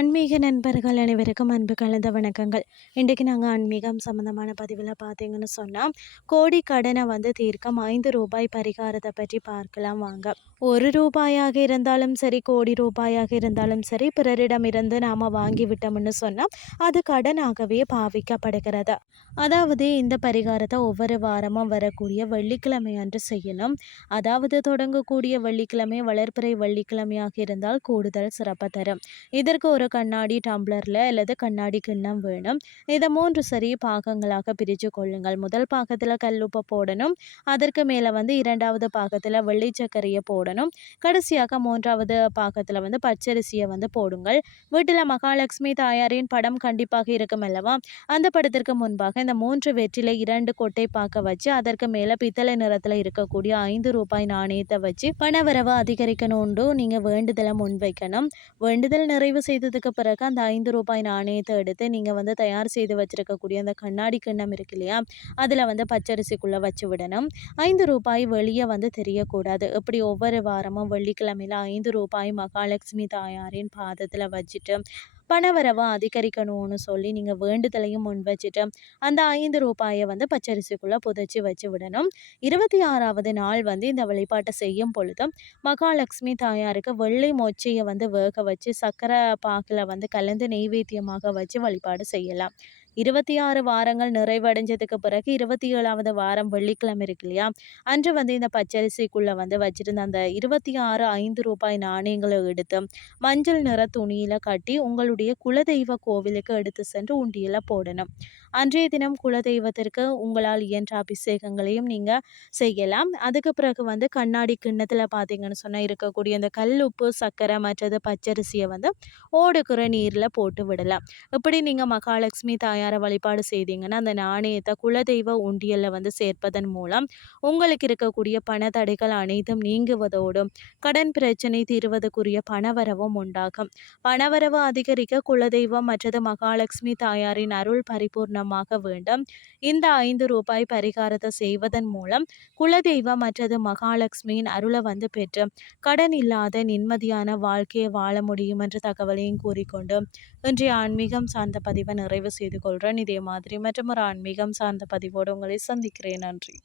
ஆன்மீக நண்பர்கள் அனைவருக்கும் அன்பு கலந்த வணக்கங்கள். இன்றைக்கு நாங்கள் ஆன்மீகம் சம்மந்தமான பதிவில் பார்த்தீங்கன்னு சொன்னால் கோடி கடனை வந்து தீர்க்கம் ஐந்து ரூபாய் பரிகாரத்தை பற்றி பார்க்கலாம் வாங்க. ஒரு ரூபாயாக இருந்தாலும் சரி கோடி ரூபாயாக இருந்தாலும் சரி பிறரிடமிருந்து நாம் வாங்கி விட்டோம்னு சொன்னால் அது கடனாகவே பாவிக்கப்படுகிறது. அதாவது இந்த பரிகாரத்தை ஒவ்வொரு வாரமும் வரக்கூடிய வெள்ளிக்கிழமை அன்று செய்யணும். அதாவது தொடங்கக்கூடிய வெள்ளிக்கிழமை வளர்ப்பிறை வெள்ளிக்கிழமையாக இருந்தால் கூடுதல் சிறப்பு தரும். இதற்கு ஒரு கண்ணாடி டம்ளரில் அல்லது கண்ணாடி கிண்ணம் வேணும். இதை மூன்று சரி பாகங்களாக பிரித்து கொள்ளுங்கள். முதல் பாகத்தில் கல்லுப்பை போடணும். அதற்கு மேலே வந்து இரண்டாவது பாகத்தில் வெள்ளை சர்க்கரையை போடணும். கடைசியாக மூன்றாவது பாகத்தில் வந்து பச்சரிசியை வந்து போடுங்கள். வீட்டில் மகாலட்சுமி தாயாரின் படம் கண்டிப்பாக இருக்கும் அல்லவா? அந்த படத்திற்கு முன்பாக இந்த மூன்று வெற்றிலை இரண்டு கொட்டை பார்க்க வச்சு அதற்கு மேலே பித்தளை நிறத்தில் இருக்கக்கூடிய ஐந்து ரூபாய் நாணயத்தை வச்சு பணவரவை அதிகரிக்கணும்னு நீங்கள் வேண்டுதலை முன்வைக்கணும். வேண்டுதல் நிறைவு செய்து அதுக்கு பிறகு அந்த ஐந்து ரூபாய் நாணயத்தை எடுத்து நீங்கள் வந்து தயார் செய்து வச்சுருக்கக்கூடிய அந்த கண்ணாடி கிண்ணம் இருக்கு இல்லையா? அதில் வந்து பச்சரிசிக்குள்ளே வச்சு விடணும். ஐந்து ரூபாய் வெளியே வந்து தெரியக்கூடாது. இப்படி ஒவ்வொரு வாரமும் வெள்ளிக்கிழமையில் ஐந்து ரூபாய் மகாலட்சுமி தாயாரின் பாதத்தில் வச்சுட்டு பணவரவை அதிகரிக்கணும்னு சொல்லி நீங்கள் வேண்டுதலையும் முன் வச்சுட்டு அந்த ஐந்து ரூபாயை வந்து பச்சரிசிக்குள்ளே புதைச்சி வச்சு விடணும். இருபத்தி ஆறாவது நாள் வந்து இந்த வழிபாட்டை செய்யும் பொழுது மகாலட்சுமி தாயாருக்கு வெள்ளை மொச்சையை வந்து வேக வச்சு சக்கரை பாக்கில் வந்து கலந்து நெய்வேத்தியமாக வச்சு வழிபாடு செய்யலாம். இருபத்தி ஆறு வாரங்கள் நிறைவடைஞ்சதுக்கு பிறகு இருபத்தி ஏழாவது வாரம் வெள்ளிக்கிழமை இருக்கு இல்லையா? அன்று வந்து இந்த பச்சரிசிக்குள்ளே வந்து வச்சுருந்த அந்த இருபத்தி ஆறு ஐந்து ரூபாய் நாணயங்களை எடுத்து மஞ்சள் நிற துணியில் கட்டி உங்களுடைய குலதெய்வ கோவிலுக்கு எடுத்து சென்று உண்டியில் போடணும். அன்றைய தினம் குலதெய்வத்திற்கு உங்களால் இயன்ற அபிஷேகங்களையும் நீங்கள் செய்யலாம். அதுக்கு பிறகு வந்து கண்ணாடி கிண்ணத்தில் பார்த்தீங்கன்னு சொன்னால் இருக்கக்கூடிய அந்த கல் உப்பு சர்க்கரை மற்றது பச்சரிசியை வந்து ஓடுக்குற நீரில் போட்டு விடலாம். இப்படி நீங்கள் மகாலட்சுமி தாயாரை வழிபாடு செய்தீங்கன்னா அந்த நாணயத்தை குலதெய்வ உண்டியலில் வந்து சேர்ப்பதன் மூலம் உங்களுக்கு இருக்கக்கூடிய பண தடைகள் அனைத்தும் நீங்குவதோடும் கடன் பிரச்சனை தீர்வதற்குரிய பணவரவும் உண்டாகும். பணவரவு அதிகரிக்க குலதெய்வம் மற்றது மகாலட்சுமி தாயாரின் அருள் பரிபூர்ண குணமாக வேண்டும். இந்த ஐந்து ரூபாய் பரிகாரத்தை செய்வதன் மூலம் குலதெய்வம் மற்றது மகாலட்சுமியின் அருளை வந்து பெற்று கடன் இல்லாத நிம்மதியான வாழ்க்கையை வாழ முடியும் என்ற தகவலையும் கூறிக்கொண்டு இன்றைய ஆன்மீகம் சார்ந்த பதிவை நிறைவு செய்து கொள்கிறேன் இதே மாதிரி மற்றும் ஒரு ஆன்மீகம் சார்ந்த பதிவோடு உங்களை சந்திக்கிறேன். நன்றி.